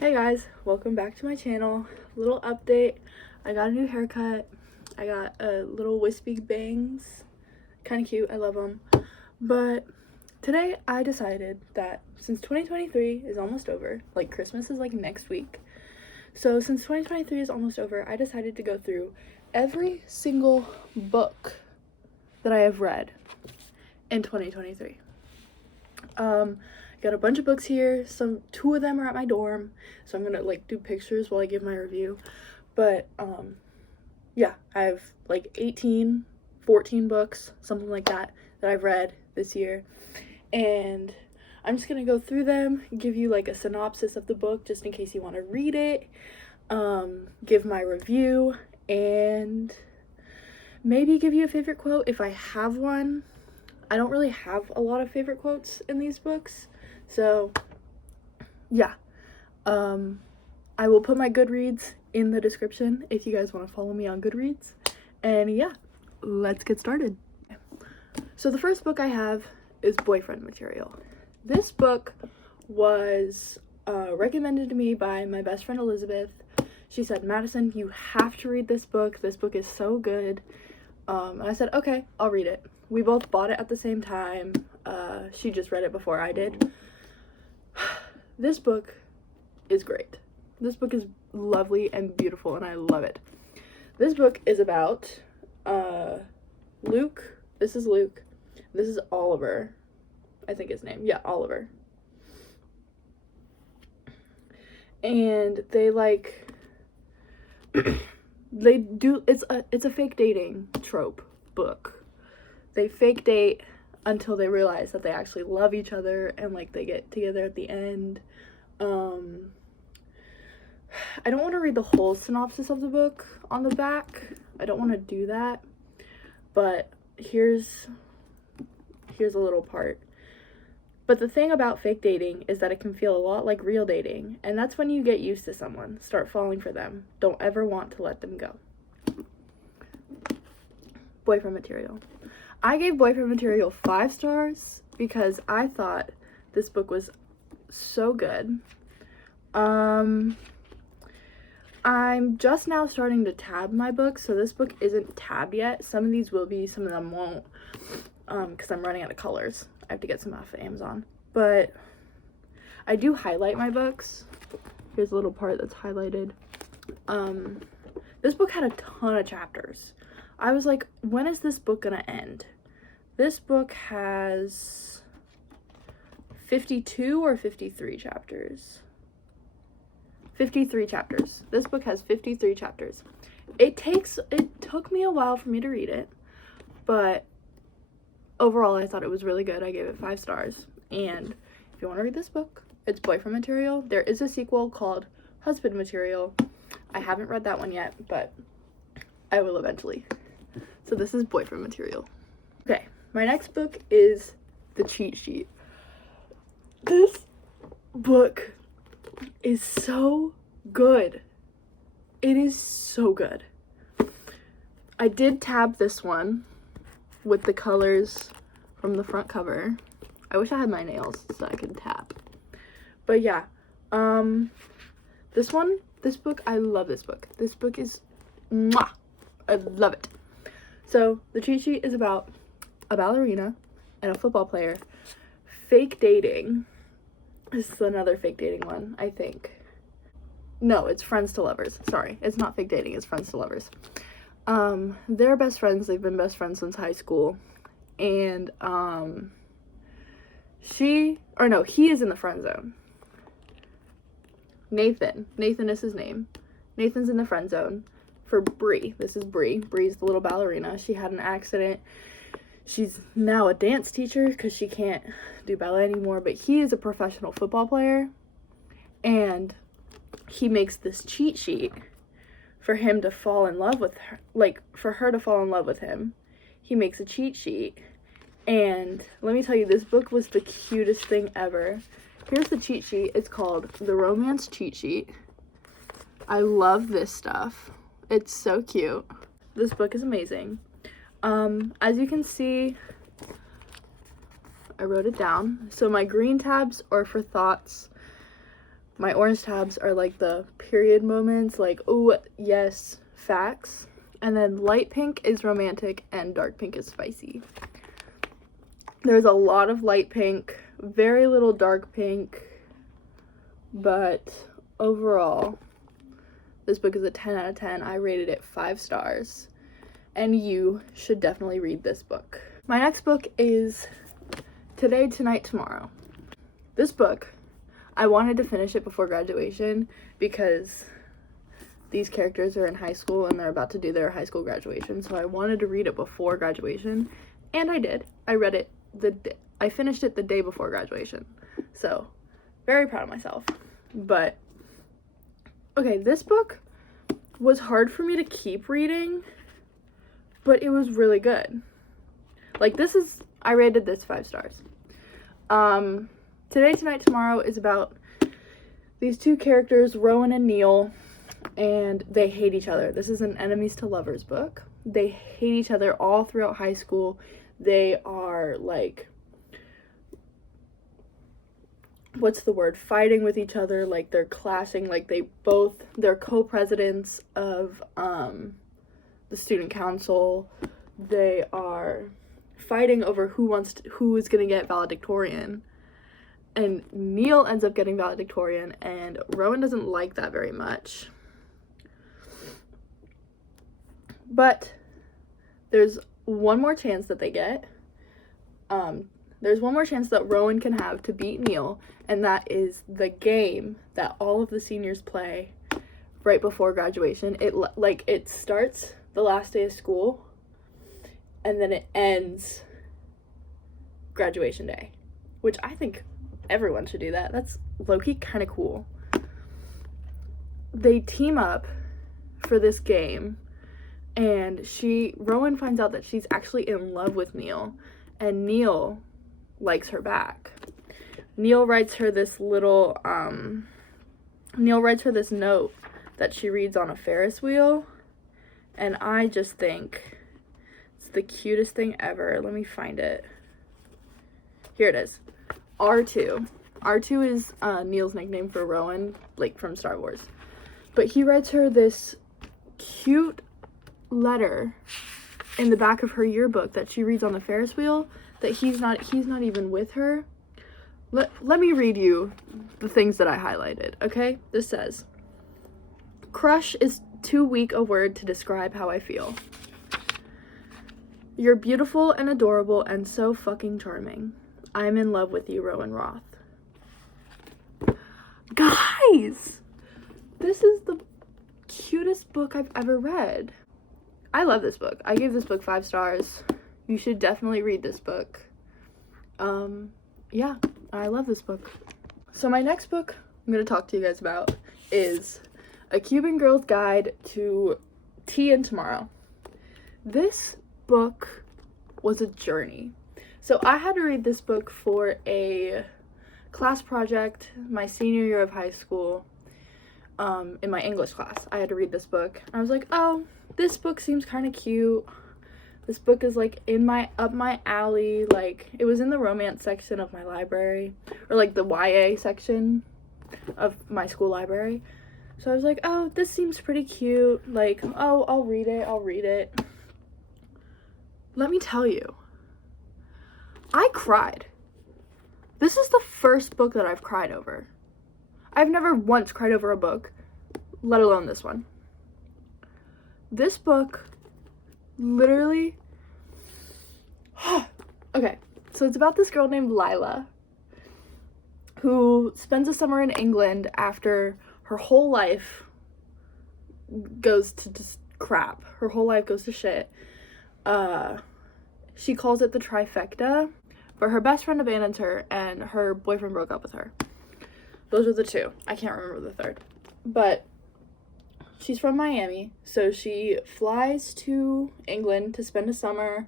Hey guys, welcome back to my channel. Little update. I got a new haircut. I got a little wispy bangs. Kind of cute. I love them. But today I decided that since 2023 is almost over, like Christmas is like next week. So since 2023 is almost over, I decided to go through every single book that I have read in 2023. Got a bunch of books here. Two of them are at my dorm, so I'm gonna like do pictures while I give my review. But yeah, I have like 14 books, something like that I've read this year, and I'm just gonna go through them, give you like a synopsis of the book just in case you want to read it, give my review, and maybe give you a favorite quote if I have one. I don't really have a lot of favorite quotes in these books, so yeah. I will put my Goodreads in the description if you guys want to follow me on Goodreads. And yeah, let's get started. So the first book I have is Boyfriend Material. This book was recommended to me by my best friend Elizabeth. She said, "Madison, you have to read this book. This book is so good." And I said, okay, I'll read it. We both bought it at the same time. She just read it before I did. This book is great. This book is lovely and beautiful, and I love it. This book is about Luke. This is Luke. This is Oliver, I think his name. Yeah, Oliver. And they like they do it's a fake dating trope book. They fake date until they realize that they actually love each other, and like they get together at the end. I don't want to read the whole synopsis of the book on the back. I don't want to do that, but here's a little part. But the thing about fake dating is that it can feel a lot like real dating, and that's when you get used to someone, start falling for them, don't ever want to let them go. Boyfriend Material. I gave Boyfriend Material 5 stars because I thought this book was so good. I'm just now starting to tab my books, so this book isn't tabbed yet. Some of these will be, some of them won't, because I'm running out of colors. I have to get some off of Amazon. But I do highlight my books. Here's a little part that's highlighted. This book had a ton of chapters. I was like, when is this book gonna end? This book has 52 or 53 chapters. 53 chapters. This book has 53 chapters. It took me a while for me to read it, but overall I thought it was really good. I gave it 5 stars. And if you want to read this book, it's Boyfriend Material. There is a sequel called Husband Material. I haven't read that one yet, but I will eventually. So this is Boyfriend Material. Okay, my next book is The Cheat Sheet. This book is so good. It is so good. I did tab this one with the colors from the front cover. I wish I had my nails so I could tap. But yeah, this book, I love this book. This book is mwah! I love it. So the cheat sheet is about a ballerina and a football player fake dating. This is another fake dating one, I think. No, it's friends to lovers. Sorry, it's not fake dating, it's friends to lovers. They're best friends. They've been best friends since high school. And he is in the friend zone. Nathan is his name. Nathan's in the friend zone for Bree. This is Bree. Bree's the little ballerina. She had an accident. She's now a dance teacher because she can't do ballet anymore, but he is a professional football player, and he makes this cheat sheet for him to fall in love with her, like for her to fall in love with him. He makes a cheat sheet, and let me tell you, this book was the cutest thing ever. Here's the cheat sheet. It's called The Romance Cheat Sheet. I love this stuff. It's so cute. This book is amazing. As you can see, I wrote it down. So my green tabs are for thoughts. My orange tabs are like the period moments, like, oh, yes, facts. And then light pink is romantic and dark pink is spicy. There's a lot of light pink, very little dark pink, but overall, this book is a 10 out of 10. I rated it 5 stars, and you should definitely read this book. My next book is Today, Tonight, Tomorrow. This book, I wanted to finish it before graduation because these characters are in high school and they're about to do their high school graduation, so I wanted to read it before graduation, and I did. I read it I finished it the day before graduation, so very proud of myself. But okay, this book was hard for me to keep reading, but it was really good. Like, I rated this 5 stars. Today, Tonight, Tomorrow is about these two characters, Rowan and Neil, and they hate each other. This is an enemies to lovers book. They hate each other all throughout high school. They are, like, what's the word? Fighting with each other, like, they're clashing, like, they're co-presidents of, the student council. They are fighting over who is gonna get valedictorian. And Neil ends up getting valedictorian, and Rowan doesn't like that very much. But there's one more chance that they get. There's one more chance that Rowan can have to beat Neil, and that is the game that all of the seniors play right before graduation. It starts the last day of school, and then it ends graduation day, which I think everyone should do that. That's low-key kind of cool. They team up for this game, and Rowan finds out that she's actually in love with Neil, and Neil likes her back. Neil writes her this note that she reads on a Ferris wheel, and I just think it's the cutest thing ever. Let me find it. Here it is. R2. R2 is Neil's nickname for Rowan, like from Star Wars. But he writes her this cute letter in the back of her yearbook that she reads on the Ferris wheel, that he's not even with her. Let me read you the things that I highlighted, okay? This says, crush is too weak a word to describe how I feel. You're beautiful and adorable and so fucking charming. I'm in love with you, Rowan Roth. Guys! This is the cutest book I've ever read. I love this book. I gave this book 5 stars. You should definitely read this book. Yeah, I love this book. So my next book I'm going to talk to you guys about is A Cuban Girl's Guide to Tea and Tomorrow. This book was a journey. So I had to read this book for a class project my senior year of high school. In my English class, I had to read this book. I was like, oh, this book seems kind of cute. This book is like up my alley. Like, it was in the romance section of my library, or like the YA section of my school library. So I was like, oh, this seems pretty cute. Like, oh, I'll read it. Let me tell you, I cried. This is the first book that I've cried over. I've never once cried over a book, let alone this one. This book literally... Okay, so it's about this girl named Lila who spends a summer in England after her whole life goes to just crap. Her whole life goes to shit. She calls it the trifecta, but her best friend abandons her and her boyfriend broke up with her. Those are the two. I can't remember the third. But she's from Miami, so she flies to England to spend a summer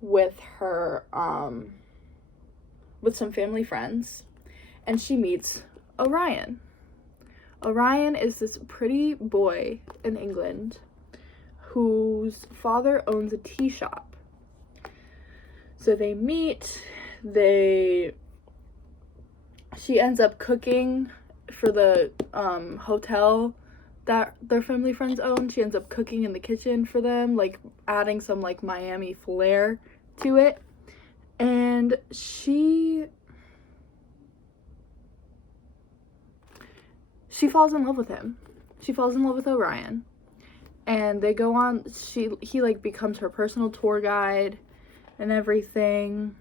with her, with some family friends, and she meets Orion. Orion is this pretty boy in England whose father owns a tea shop. So they meet, she ends up cooking for the hotel that their family friends own. She ends up cooking in the kitchen for them, like adding some like Miami flair to it. And she falls in love with him. She falls in love with Orion. And they go on, he like becomes her personal tour guide and everything.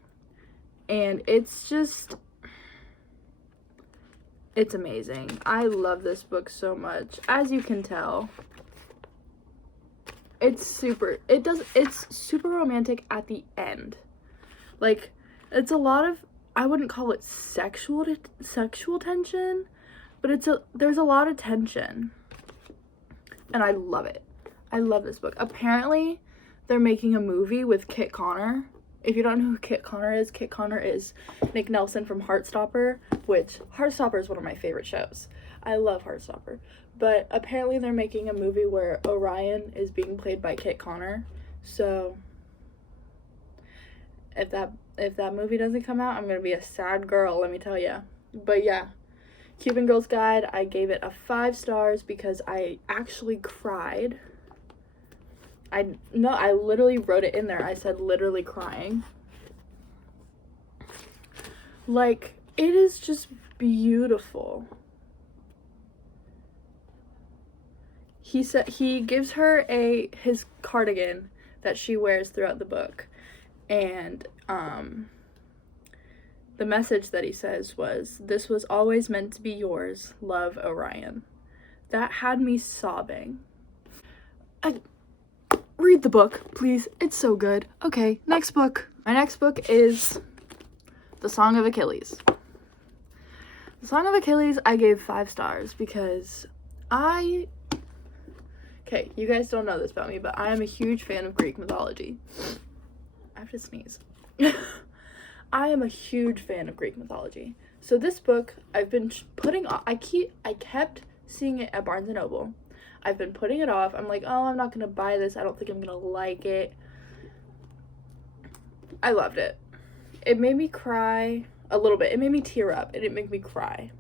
And it's amazing. I love this book so much. As you can tell, it's super romantic at the end. Like, it's a lot of, I wouldn't call it sexual tension, but there's a lot of tension. And I love it. I love this book. Apparently, they're making a movie with Kit Connor. If you don't know who Kit Connor is Nick Nelson from Heartstopper, which Heartstopper is one of my favorite shows. I love Heartstopper. But apparently they're making a movie where Orion is being played by Kit Connor. So if that movie doesn't come out, I'm going to be a sad girl, let me tell you. But yeah, Cuban Girl's Guide, I gave it a 5 stars because I actually cried. I literally wrote it in there. I said literally crying. Like, it is just beautiful. He gives her his cardigan that she wears throughout the book. And the message that he says was, "This was always meant to be yours. Love, Orion." That had me sobbing. Read the book, please. It's so good. Okay, next book. My next book is The Song of Achilles. The Song of Achilles, I gave 5 stars because okay, you guys don't know this about me, but I am a huge fan of Greek mythology. I have to sneeze. I am a huge fan of Greek mythology. So this book, I've been putting off. I kept seeing it at Barnes & Noble. I've been putting it off. I'm like, oh, I'm not going to buy this. I don't think I'm going to like it. I loved it. It made me cry a little bit. It made me tear up. It didn't make me cry.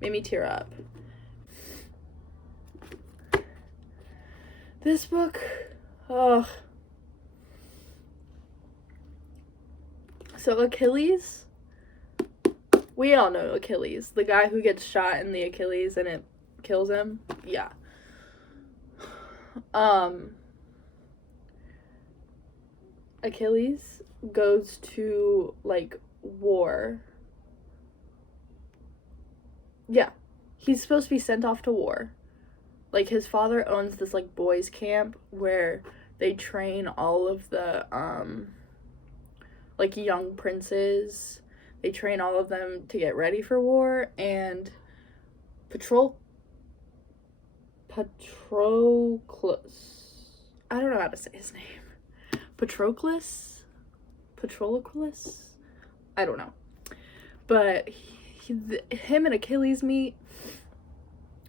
It made me tear up. This book, ugh. So Achilles, we all know Achilles. The guy who gets shot in the Achilles and it kills him. Yeah. Achilles goes to, like, war. Yeah. He's supposed to be sent off to war. Like, his father owns this, like, boys' camp where they train all of the, like, young princes. They train all of them to get ready for war, and Patroclus. I don't know how to say his name. Patroclus? I don't know. But him and Achilles meet.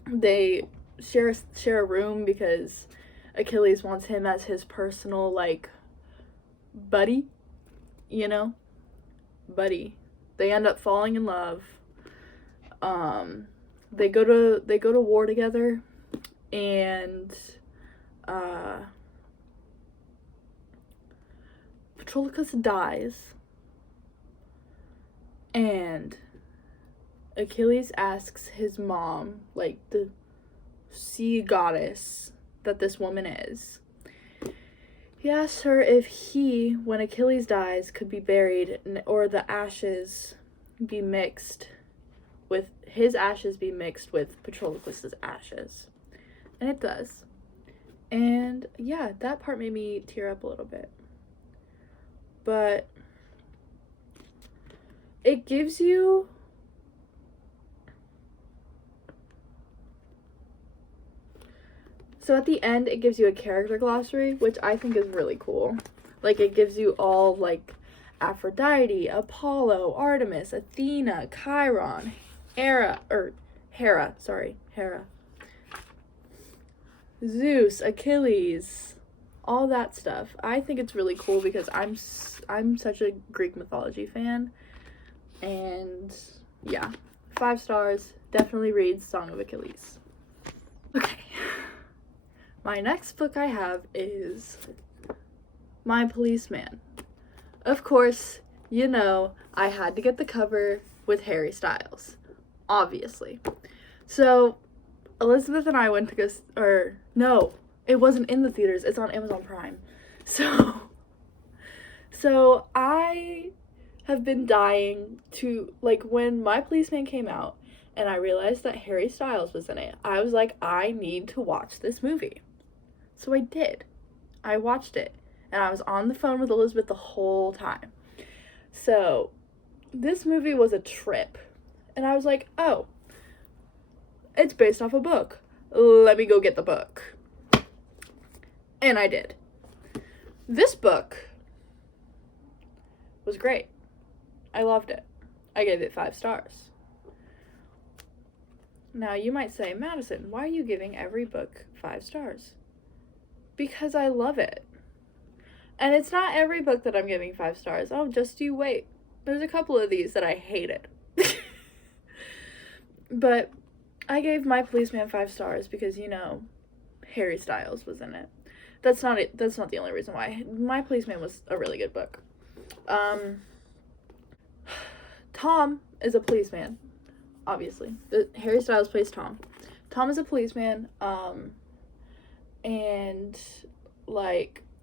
They share a room because Achilles wants him as his personal, like, buddy. You know? Buddy. They end up falling in love. They go to war together, and Patroclus dies, and Achilles asks his mom, like the sea goddess that this woman is, he asks her if he, when Achilles dies, could be buried, or the ashes be mixed with, his ashes be mixed with Patroclus's ashes. And it does. And yeah, that part made me tear up a little bit. But it gives you so at the end it gives you a character glossary, which I think is really cool. Like, it gives you all, like, Aphrodite, Apollo, Artemis, Athena, Chiron, Hera, Zeus, Achilles, all that stuff. I think it's really cool because I'm such a Greek mythology fan. And yeah, 5 stars, definitely read Song of Achilles. Okay. My next book I have is My Policeman. Of course, you know, I had to get the cover with Harry Styles. Obviously. So, Elizabeth and I went to go, no, it wasn't in the theaters, it's on Amazon Prime. So I have been dying to, like, when My Policeman came out and I realized that Harry Styles was in it, I was like, I need to watch this movie. So I did. I watched it, and I was on the phone with Elizabeth the whole time. So this movie was a trip, and I was like, oh, it's based off a book. Let me go get the book. And I did. This book was great. I loved it. I gave it 5 stars. Now you might say, Madison, why are you giving every book 5 stars? Because I love it. And it's not every book that I'm giving 5 stars. Oh, just you wait. There's a couple of these that I hated. But I gave My Policeman 5 stars because, you know, Harry Styles was in it. That's not it. That's not the only reason why. My Policeman was a really good book. Tom is a policeman, obviously. Harry Styles plays Tom. Tom is a policeman, and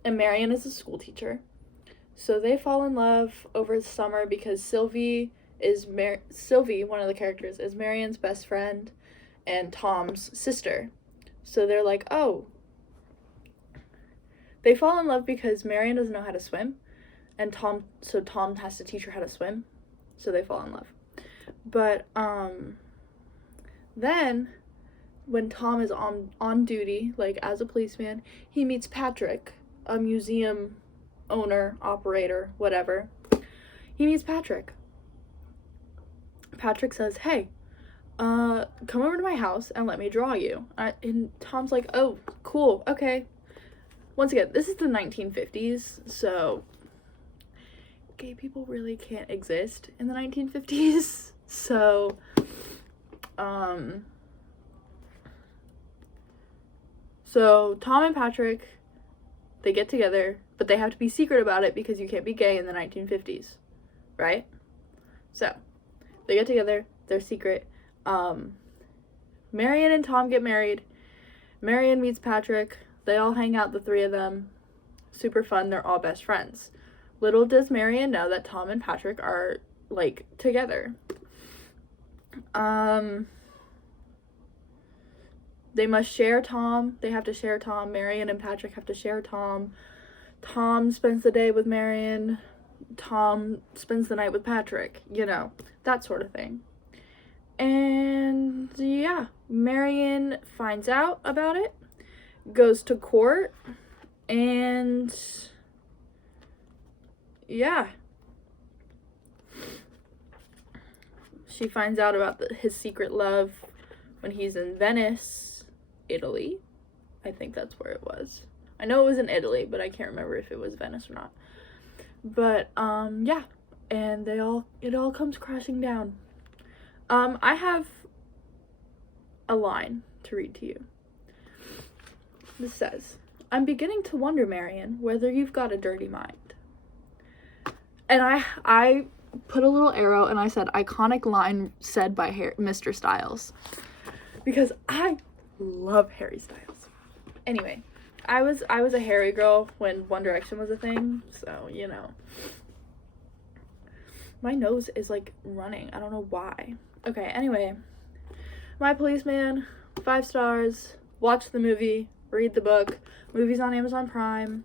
Marion is a school teacher. So they fall in love over the summer because Sylvie, one of the characters, is Marion's best friend and Tom's sister. So they're like, oh. They fall in love because Marion doesn't know how to swim, and Tom has to teach her how to swim. So they fall in love. But then when Tom is on duty, like as a policeman, he meets Patrick, a museum owner, operator, whatever. He meets Patrick. Patrick says, hey, come over to my house and let me draw you. And Tom's like, oh, cool, okay. Once again, this is the 1950s, so gay people really can't exist in the 1950s. So, so Tom and Patrick, they get together, but they have to be secret about it because you can't be gay in the 1950s, right? So, they get together, they're secret. Marion and Tom get married. Marion meets Patrick. They all hang out, the 3 of them. Super fun, they're all best friends. Little does Marion know that Tom and Patrick are, like, together. They must share Tom. They have to share Tom. Marion and Patrick have to share Tom. Tom spends the day with Marion. Tom spends the night with Patrick. You know, that sort of thing. And, yeah, Marion finds out about it, goes to court, and yeah, she finds out about his secret love when he's in Venice, Italy. I think that's where it was. I know it was in Italy, but I can't remember if it was Venice or not. But yeah, and it all comes crashing down. I have a line to read to you. This says, I'm beginning to wonder, Marion, whether you've got a dirty mind. And I put a little arrow and I said, iconic line said by Mr. Styles. Because I love Harry Styles. Anyway, I was a Harry girl when One Direction was a thing, so, you know. My nose is, like, running. I don't know why. Okay, anyway. My Policeman, 5 stars. Watch the movie. Read the book. Movie's on Amazon Prime.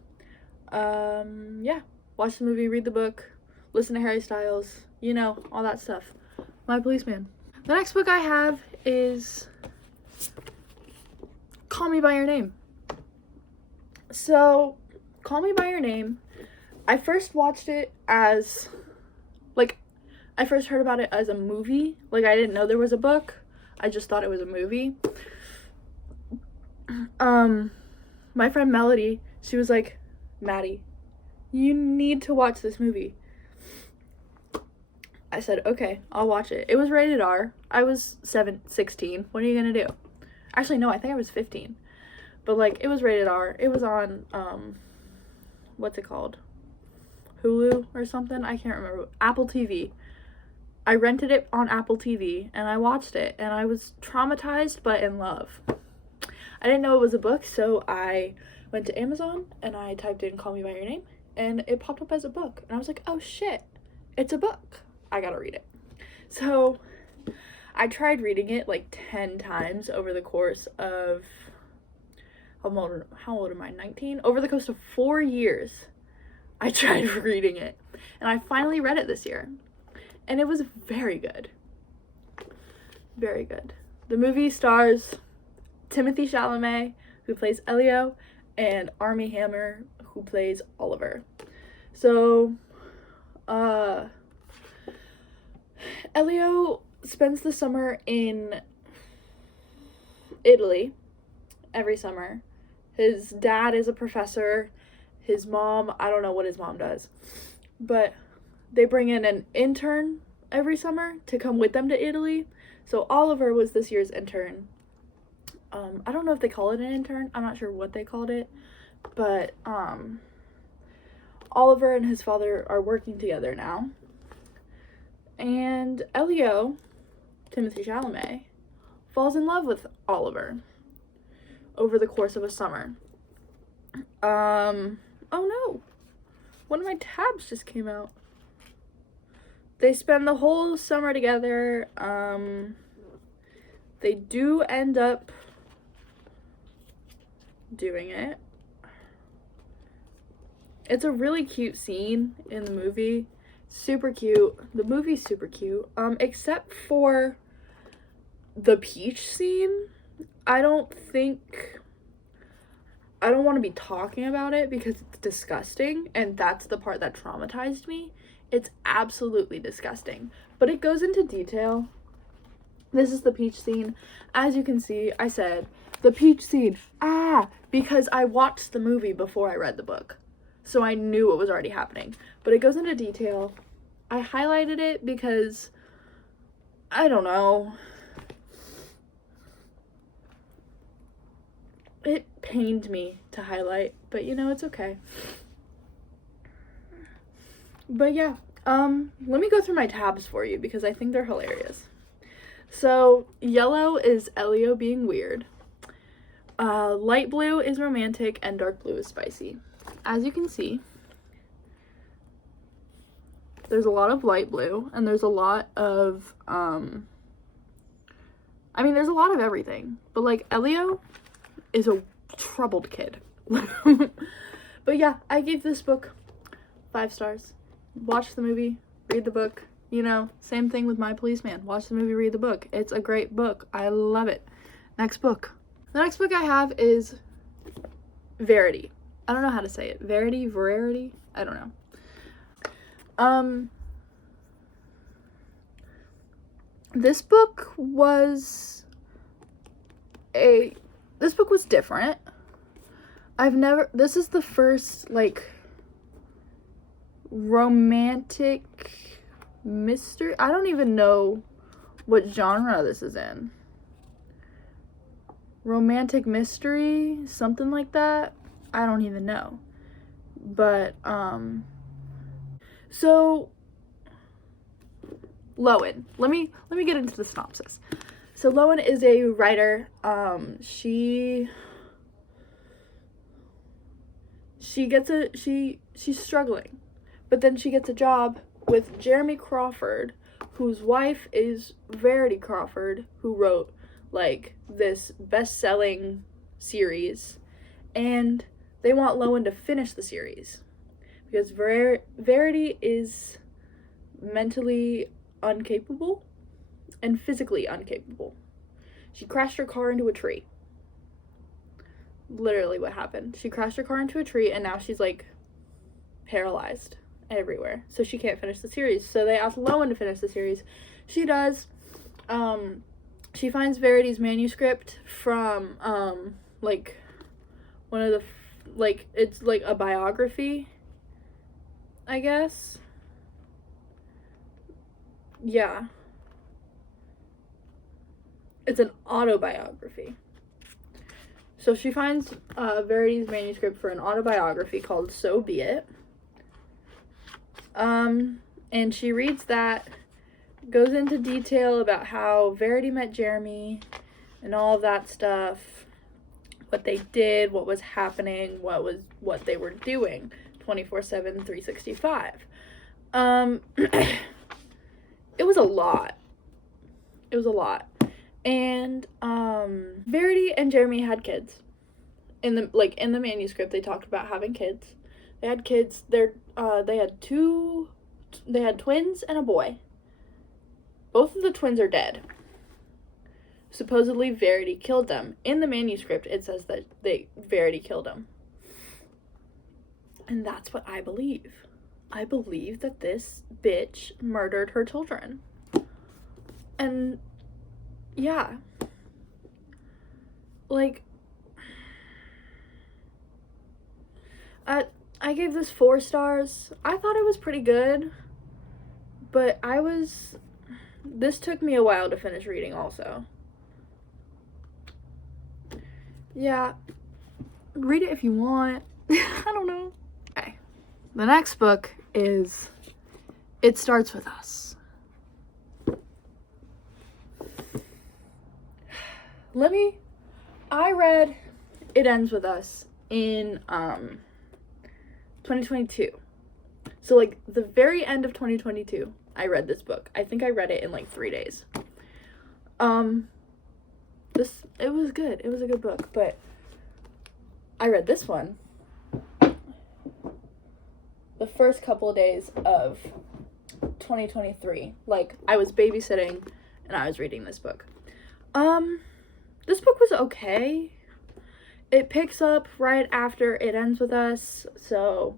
Yeah. Watch the movie, read the book, listen to Harry Styles, you know, all that stuff. My Policeman. The next book I have is Call Me By Your Name. So, Call Me By Your Name, I first watched it as, like, I first heard about it as a movie. Like, I didn't know there was a book. I just thought it was a movie. My friend Melody, she was like, Maddie, you need to watch this movie. I said, okay, I'll watch it. It was rated R, I was 16. What are you gonna do? Actually, no, I think I was 15. But, like, it was rated R. It was on, what's it called? Hulu or something? I can't remember. Apple TV. I rented it on Apple TV, and I watched it, and I was traumatized, but in love. I didn't know it was a book, so I went to Amazon, and I typed in Call Me By Your Name, and it popped up as a book. And I was like, oh, shit. It's a book. I gotta read it. So I tried reading it like 10 times over the course of, how old am I, 19? Over the course of 4 years, I tried reading it. And I finally read it this year. And it was very good. Very good. The movie stars Timothy Chalamet, who plays Elio, and Armie Hammer, who plays Oliver. So, Elio spends the summer in Italy every summer. His dad is a professor. His mom, I don't know what his mom does, but they bring in an intern every summer to come with them to Italy. So Oliver was this year's intern. I don't know if they call it an intern. I'm not sure what they called it, but Oliver and his father are working together now. And Elio, Timothy Chalamet, falls in love with Oliver over the course of a summer. Oh no. One of my tabs just came out. They spend the whole summer together. They do end up doing it. It's a really cute scene in the movie. Super cute. The movie's super cute. Except for the peach scene. I don't want to be talking about it because it's disgusting, and that's the part that traumatized me. It's absolutely disgusting, but it goes into detail. This is the peach scene. As you can see, I said the peach scene, because I watched the movie before I read the book, so I knew what was already happening, but it goes into detail. I highlighted it because, I don't know, it pained me to highlight, but you know, it's okay. But yeah, let me go through my tabs for you because I think they're hilarious. So, yellow is Elio being weird. Light blue is romantic, and dark blue is spicy. As you can see, there's a lot of light blue, and there's a lot of, there's a lot of everything. But, like, Elio is a troubled kid. But yeah, I gave this book 5 stars. Watch the movie, read the book. You know, same thing with My Policeman. Watch the movie, read the book. It's a great book. I love it. Next book. The next book I have is Verity. I don't know how to say it. Verity? I don't know. This book was different. This is the first, like, romantic mystery. I don't even know what genre this is in. Romantic mystery, something like that. I don't even know. But, so, Lowen. Let me get into the synopsis. So, Lowen is a writer. She's struggling. But then she gets a job with Jeremy Crawford, whose wife is Verity Crawford, who wrote, like, this best-selling series. And they want Lowen to finish the series. Because Verity is mentally incapable and physically incapable. She crashed her car into a tree. Literally what happened. She crashed her car into a tree, and now she's, like, paralyzed everywhere, so she can't finish the series. So they ask Lowen to finish the series. She does. She finds Verity's manuscript from like one of the it's like a biography, I guess. Yeah. It's an autobiography. So she finds Verity's manuscript for an autobiography called So Be It. And she reads that, goes into detail about how Verity met Jeremy and all of that stuff, what they did, what was happening, what they were doing 24/7, 365. It was a lot. And Verity and Jeremy had kids. In the manuscript, they talked about having kids. They had kids. They had twins and a boy. Both of the twins are dead. Supposedly Verity killed them. In the manuscript, it says that Verity killed them. And that's what I believe. I believe that this bitch murdered her children. And yeah. Like, I gave this 4 stars. I thought it was pretty good, but this took me a while to finish reading also. Yeah, read it if you want. I don't know. Okay, the next book is It Starts With Us. I read It Ends With Us in 2022. So like the very end of 2022, I read this book. I think I read it in like 3 days. It was good. It was a good book, but I read this one the first couple of days of 2023. Like, I was babysitting and I was reading this book. This book was okay. It picks up right after It Ends With Us. So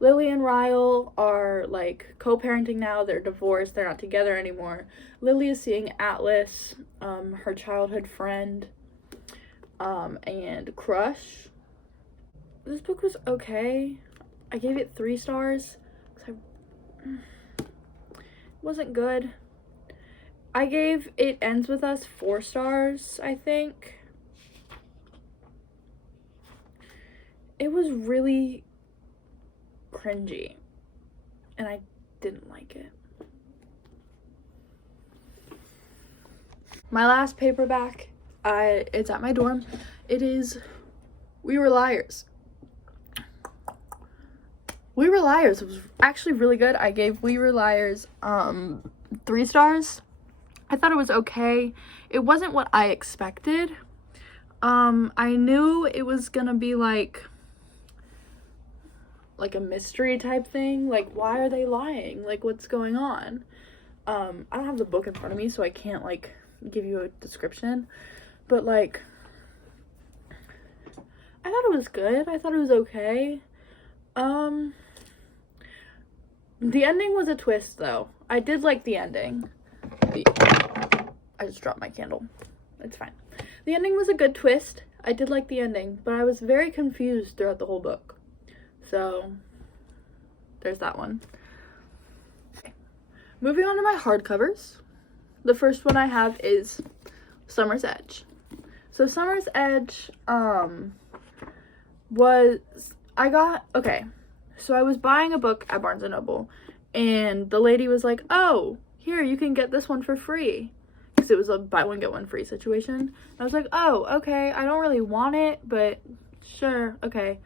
Lily and Ryle are like co-parenting now. They're divorced. They're not together anymore. Lily is seeing Atlas, her childhood friend, and crush. This book was okay. I gave it 3 stars. It wasn't good. I gave It Ends With Us 4 stars, I think. It was really cringy, and I didn't like it. My last paperback, it's at my dorm. It is We Were Liars. We Were Liars. It was actually really good. I gave We Were Liars 3 stars. I thought it was okay. It wasn't what I expected. I knew it was gonna be like a mystery type thing. Like, why are they lying? Like, what's going on? I don't have the book in front of me, so I can't like give you a description, but like, I thought it was good. I thought it was okay. The ending was a twist, though. I did like the ending. I just dropped my candle. It's fine. The ending was a good twist. I did like the ending, but I was very confused throughout the whole book. So, there's that one. Okay. Moving on to my hardcovers. The first one I have is Summer's Edge. So, Summer's Edge, so I was buying a book at Barnes & Noble, and the lady was like, oh, here, you can get this one for free. Because it was a buy one, get one free situation. And I was like, oh, okay, I don't really want it, but sure, okay.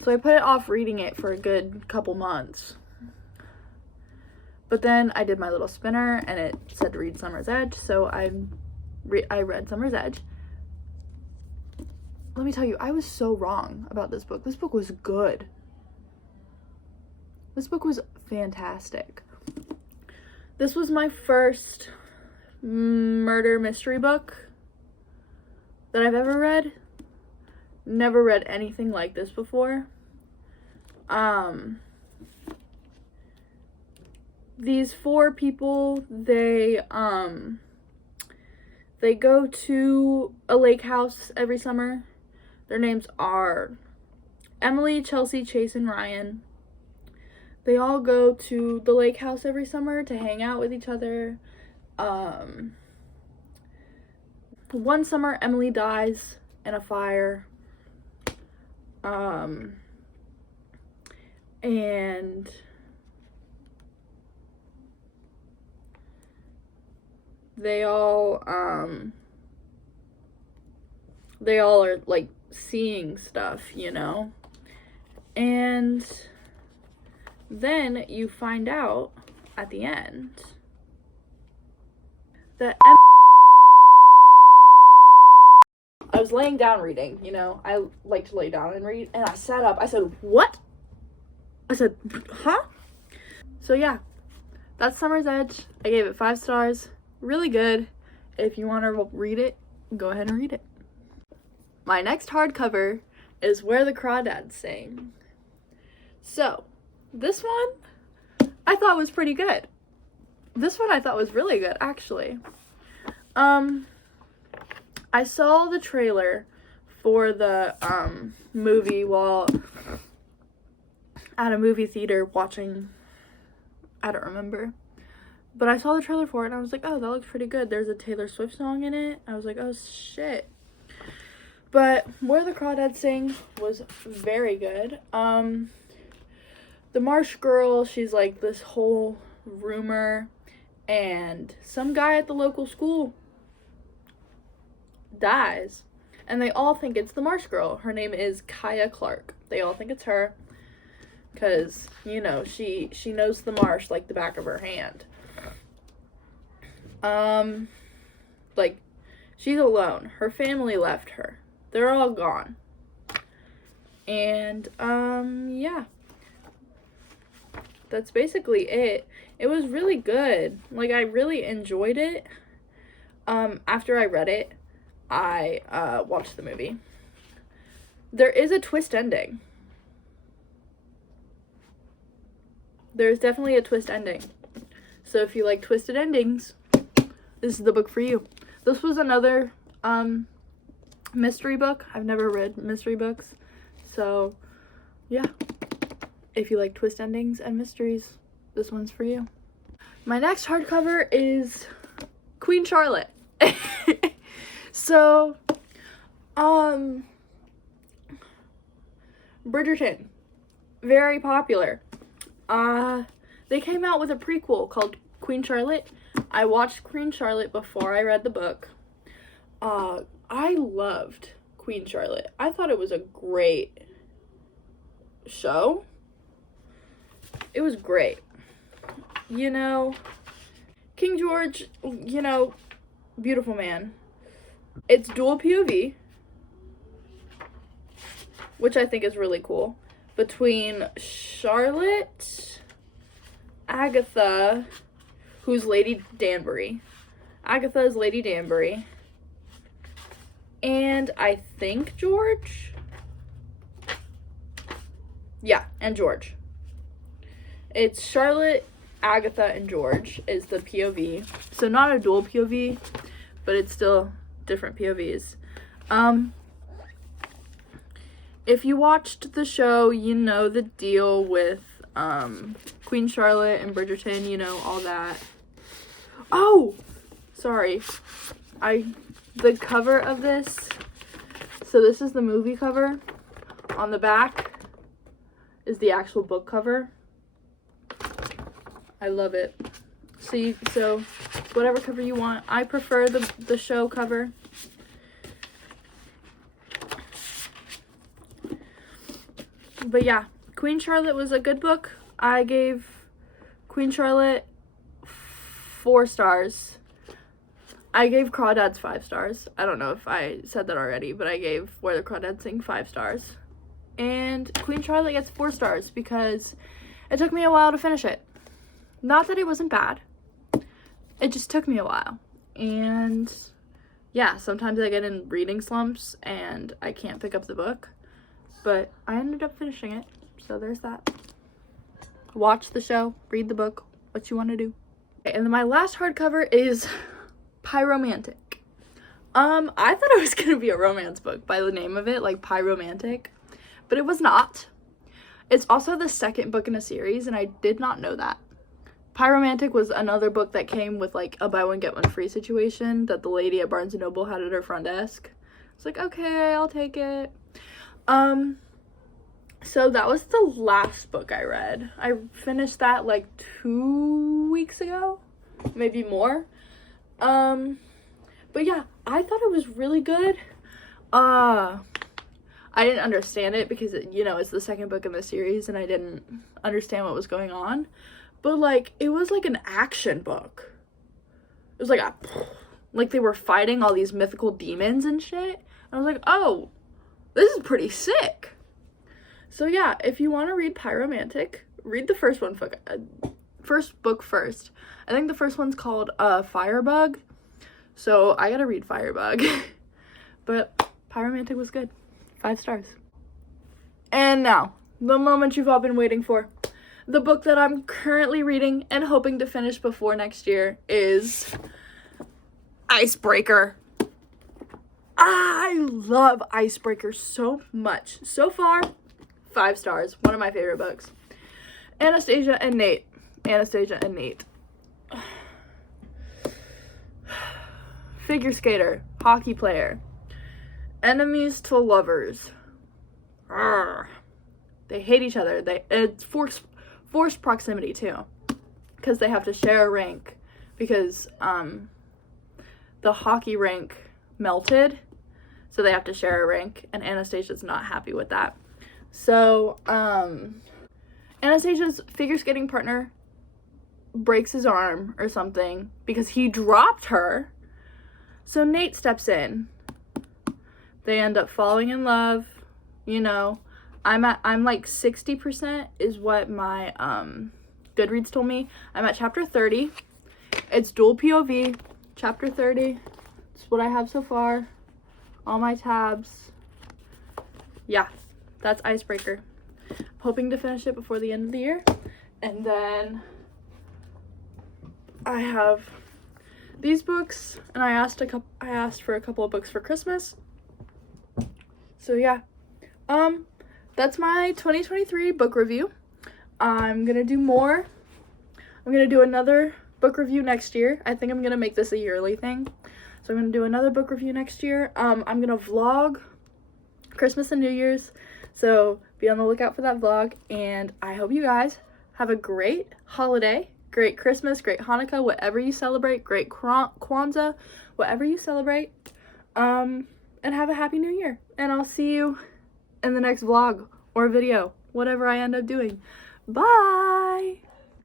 So I put it off reading it for a good couple months. But then I did my little spinner, and it said to read Summer's Edge, so I read Summer's Edge. Let me tell you, I was so wrong about this book. This book was good. This book was fantastic. This was my first murder mystery book that I've ever read. Never read anything like this before. These 4 people, they go to a lake house every summer. Their names are Emily, Chelsea, Chase, and Ryan. They all go to the lake house every summer to hang out with each other. one summer, Emily dies in a fire. And they all are like seeing stuff, you know? And then you find out at the end that I was laying down reading, you know? I like to lay down and read, and I sat up. I said, "What?" I said, "Huh?" So yeah, that's Summer's Edge. I gave it 5 stars. Really good. If you want to read it, go ahead and read it. My next hardcover is Where the Crawdads Sing. So, this one I thought was pretty good. This one I thought was really good, actually. I saw the trailer for the movie while at a movie theater watching, I don't remember. But I saw the trailer for it and I was like, oh, that looks pretty good. There's a Taylor Swift song in it. I was like, oh shit. But Where the Crawdads Sing was very good. The Marsh girl, she's like this whole rumor, and some guy at the local school dies. And they all think it's the Marsh girl. Her name is Kaya Clark. They all think it's her because, you know, she knows the marsh like the back of her hand. Like, she's alone. Her family left her. They're all gone. And, yeah. That's basically it. It was really good. Like, I really enjoyed it. After I read it, I, watched the movie. There is a twist ending. There's definitely a twist ending. So if you like twisted endings, this is the book for you. This was another mystery book. I've never read mystery books. So, yeah. If you like twist endings and mysteries, this one's for you. My next hardcover is Queen Charlotte. So, Bridgerton. Very popular. They came out with a prequel called Queen Charlotte. I watched Queen Charlotte before I read the book. I loved Queen Charlotte. I thought it was a great show. It was great. You know, King George, you know, beautiful man. It's dual POV, which I think is really cool, between Charlotte, Agatha, who's Lady Danbury. Agatha is Lady Danbury. And I think George? Yeah, and George. It's Charlotte, Agatha, and George is the POV. So not a dual POV, but it's still different POVs. If you watched the show, you know the deal with Queen Charlotte and Bridgerton, you know, all that. Oh! Sorry. The cover of this, so this is the movie cover. On the back is the actual book cover. I love it. So whatever cover you want. I prefer the show cover. But yeah, Queen Charlotte was a good book. I gave Queen Charlotte 4 stars. I gave Crawdads 5 stars. I don't know if I said that already, but I gave Where the Crawdads Sing 5 stars. And Queen Charlotte gets 4 stars because it took me a while to finish it. Not that it wasn't bad. It just took me a while. And yeah, sometimes I get in reading slumps and I can't pick up the book. But I ended up finishing it. So there's that. Watch the show, read the book, what you want to do. Okay, and then my last hardcover is Pyromantic. I thought it was going to be a romance book by the name of it, like Pyromantic. But it was not. It's also the second book in a series, and I did not know that. Pyromantic was another book that came with, like, a buy one get one free situation that the lady at Barnes & Noble had at her front desk. It's like, okay, I'll take it. So that was the last book I read. I finished that like 2 weeks ago, maybe more. But yeah, I thought it was really good. I didn't understand it because, it's the second book in the series and I didn't understand what was going on. But, like, it was like an action book. It was like they were fighting all these mythical demons and shit. And I was like, oh, this is pretty sick. So yeah, if you want to read Pyromantic, read the first book first. I think the first one's called Firebug. So I gotta read Firebug. But Pyromantic was good. 5 stars. And now, the moment you've all been waiting for. The book that I'm currently reading and hoping to finish before next year is Icebreaker. I love Icebreaker so much. So far, 5 stars. One of my favorite books. Anastasia and Nate. Figure skater. Hockey player. Enemies to lovers. Arrgh. They hate each other. It's forced proximity too. Because they have to share a rink. Because the hockey rink melted. So they have to share a rink. And Anastasia's not happy with that. So, Anastasia's figure skating partner breaks his arm or something because he dropped her. So Nate steps in. They end up falling in love. I'm like 60% is what my Goodreads told me. I'm at chapter 30. It's dual POV. Chapter 30. It's what I have so far. All my tabs. Yeah. That's Icebreaker. Hoping to finish it before the end of the year. And then I have these books, and I asked for a couple of books for Christmas. So yeah. That's my 2023 book review. I'm going to do more. I'm going to do another book review next year. I think I'm going to make this a yearly thing. So I'm going to do another book review next year. I'm going to vlog Christmas and New Year's. So be on the lookout for that vlog, and I hope you guys have a great holiday, great Christmas, great Hanukkah, whatever you celebrate, great Kwanzaa, whatever you celebrate, and have a happy new year. And I'll see you in the next vlog or video, whatever I end up doing. Bye!